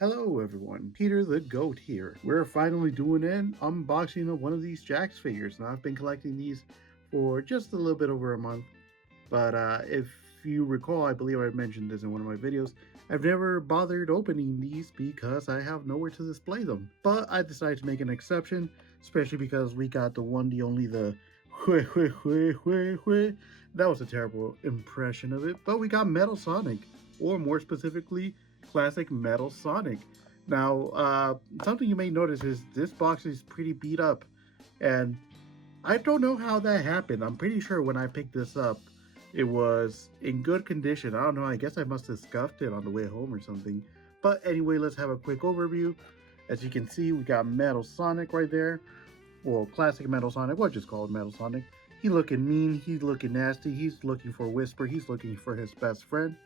Hello everyone, Peter the Goat here. We're finally doing an unboxing of one of these Jakks figures. Now I've been collecting these for just a little bit over a month, but if you recall, I believe I mentioned this in one of my videos, I've never bothered opening these because I have nowhere to display them. But I decided to make an exception, especially because we got the one, the only, the that was a terrible impression of it, but we got Metal Sonic, or more specifically, Classic Metal Sonic. Now, something you may notice is this box is pretty beat up, and I don't know how that happened. I'm pretty sure when I picked this up, it was in good condition. I don't know, I guess I must have scuffed it on the way home or something. But anyway, let's have a quick overview. As you can see, we got Metal Sonic right there. Well, Classic Metal Sonic, we'll just call it Metal Sonic. He's looking mean, he's looking nasty, he's looking for Whisper, he's looking for his best friend.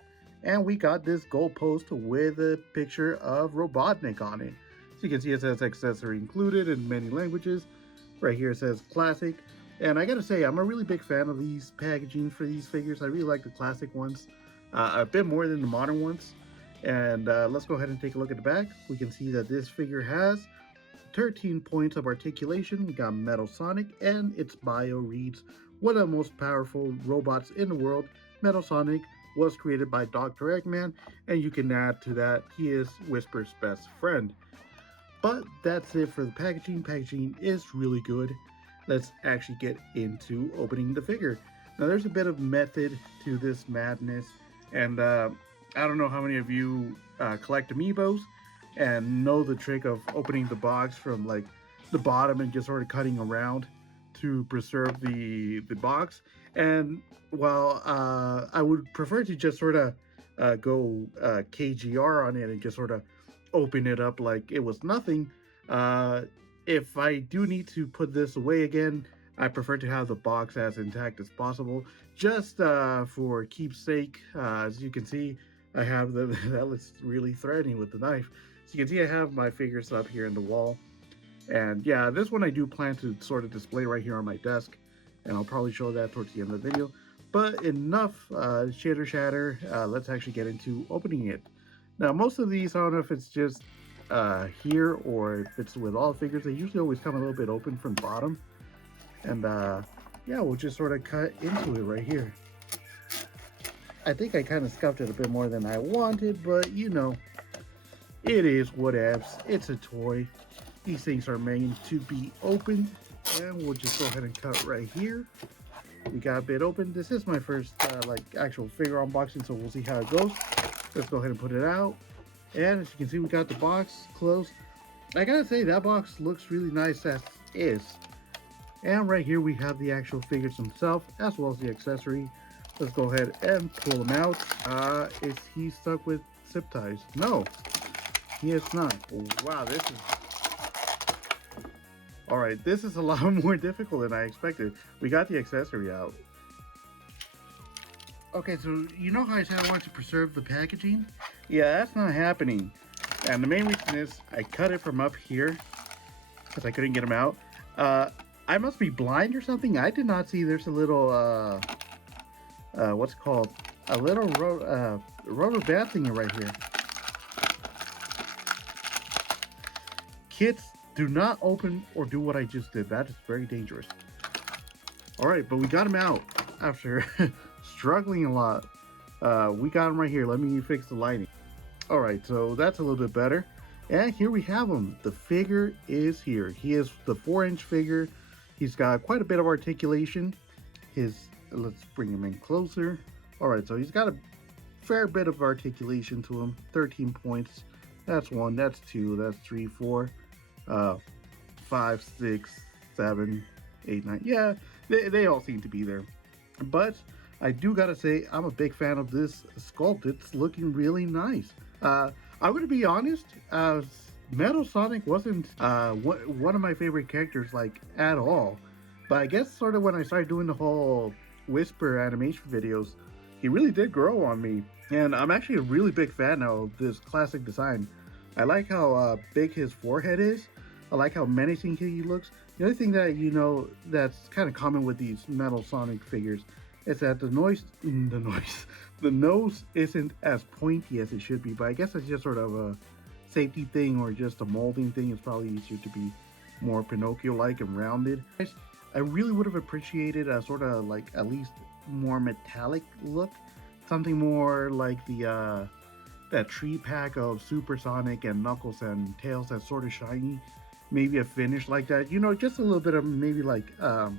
And we got this goalpost with a picture of Robotnik on it. So you can see it says accessory included in many languages. Right here it says classic. And I gotta say, I'm a really big fan of these packaging for these figures. I really like the classic ones a bit more than the modern ones. And let's go ahead and take a look at the back. We can see that this figure has 13 points of articulation. We got Metal Sonic, and its bio reads, "One of the most powerful robots in the world, Metal Sonic was created by Dr. Eggman," and you can add to that, he is Whisper's best friend. But that's it for the packaging. Packaging is really good. Let's actually get into opening the figure. Now there's a bit of method to this madness, and I don't know how many of you collect amiibos and know the trick of opening the box from like the bottom and just sort of cutting around to preserve the box. And while I would prefer to just sort of go KGR on it and just sort of open it up like it was nothing, if I do need to put this away again, I prefer to have the box as intact as possible, just for keepsake. As you can see, I have that looks really threatening with the knife. So you can see I have my figures up here in the wall. And yeah, this one I do plan to sort of display right here on my desk, and I'll probably show that towards the end of the video. But enough chitter chatter, let's actually get into opening it. Now most of these, I don't know if it's just here or if it's with all figures, they usually always come a little bit open from the bottom. And yeah, we'll just sort of cut into it right here. I think I kind of scuffed it a bit more than I wanted, but you know, it is whatevs. It's a toy. These things are made to be opened, and we'll just go ahead and cut right here. We got a bit open. This is my first like actual figure unboxing, so we'll see how it goes. Let's go ahead and put it out. And as you can see, we got the box closed. I gotta say, that box looks really nice as is. And right here we have the actual figures themselves, as well as the accessory. Let's go ahead and pull them out. Is he stuck with zip ties? No, he is not. Wow, this is... Alright, this is a lot more difficult than I expected. We got the accessory out. Okay, so you know how I said I wanted to preserve the packaging? Yeah, that's not happening. And the main reason is I cut it from up here because I couldn't get them out. I must be blind or something. I did not see there's a little, what's it called? A little rubber band thingy right here. Kids, do not open or do what I just did. That is very dangerous. Alright, but we got him out after struggling a lot. We got him right here. Let me fix the lighting. Alright, so that's a little bit better. And here we have him. The figure is here. He is the 4-inch figure. He's got quite a bit of articulation. Let's bring him in closer. Alright, so he's got a fair bit of articulation to him. 13 points. That's 1, that's 2, that's 3, 4. 5, 6, 7, 8, 9. Yeah, they all seem to be there. But I do gotta say, I'm a big fan of this sculpt. It's looking really nice. I'm gonna be honest, Metal Sonic wasn't one of my favorite characters like at all. But I guess sort of when I started doing the whole Whisper animation videos, he really did grow on me. And I'm actually a really big fan now of this classic design. I like how big his forehead is. I like how menacing he looks. The other thing that, you know, that's kind of common with these Metal Sonic figures is that the nose isn't as pointy as it should be, but I guess it's just sort of a safety thing or just a molding thing, it's probably easier to be more Pinocchio-like and rounded. I really would have appreciated a sort of like at least more metallic look, something more like the that tree pack of Supersonic and Knuckles and Tails that's sort of shiny. Maybe a finish like that, you know, just a little bit of maybe like I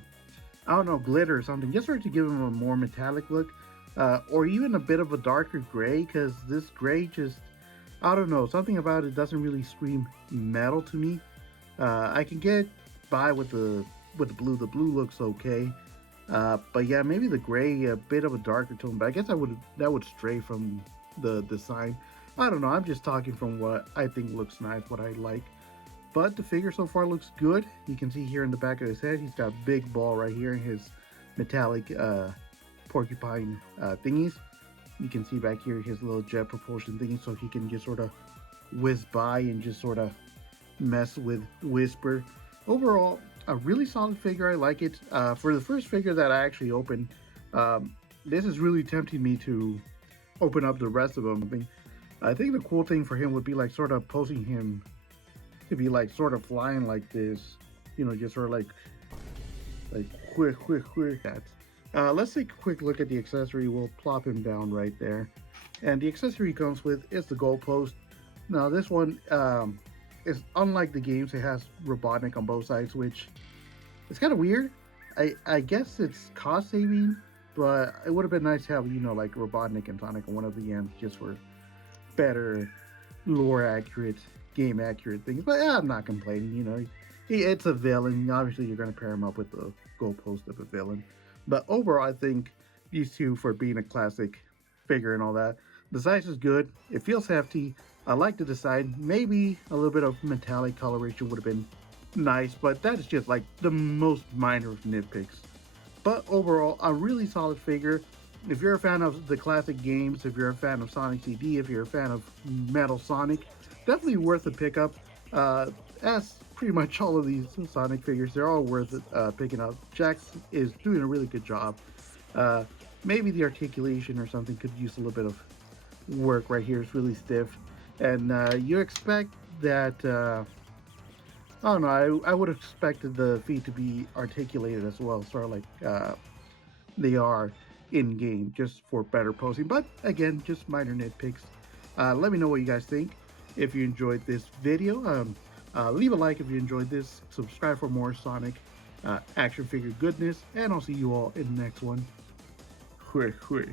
don't know, glitter or something, just sort of to give him a more metallic look, or even a bit of a darker gray, because this gray just, I don't know, something about it doesn't really scream metal to me. I can get by with the blue. The blue looks okay, but yeah, maybe the gray, a bit of a darker tone. But I guess that would stray from the design. I don't know. I'm just talking from what I think looks nice, what I like. But the figure so far looks good. You can see here in the back of his head, he's got a big ball right here in his metallic porcupine thingies. You can see back here his little jet propulsion thingy, so he can just sort of whiz by and just sort of mess with Whisper. Overall, a really solid figure. I like it. For the first figure that I actually opened, this is really tempting me to open up the rest of them. I think the cool thing for him would be like sort of posing him to be like sort of flying like this, you know, just sort of like quick. Let's take a quick look at the accessory. We'll plop him down right there, and the accessory he comes with is the goalpost. Now this one is unlike the games. It has Robotnik on both sides, which is kind of weird. I guess it's cost saving, but it would have been nice to have, you know, like Robotnik and Sonic on one of the ends just for better lore accurate, game accurate things. But yeah, I'm not complaining, you know. It's a villain. Obviously, you're going to pair him up with the goalpost of a villain. But overall, I think these two, for being a classic figure and all that, the size is good. It feels hefty. I like the design. Maybe a little bit of metallic coloration would have been nice, but that is just like the most minor of nitpicks. But overall, a really solid figure. If you're a fan of the classic games, if you're a fan of Sonic CD, if you're a fan of Metal Sonic, definitely worth a pickup. As pretty much all of these Sonic figures, they're all worth picking up. Jakks is doing a really good job. Maybe the articulation or something could use a little bit of work right here. It's really stiff. And you expect that, I don't know, I would have expected the feet to be articulated as well, sort of like they are in game, just for better posing. But again, just minor nitpicks. Let me know what you guys think. If you enjoyed this video, leave a like if you enjoyed this. Subscribe for more Sonic action figure goodness, and I'll see you all in the next one. Hui hui.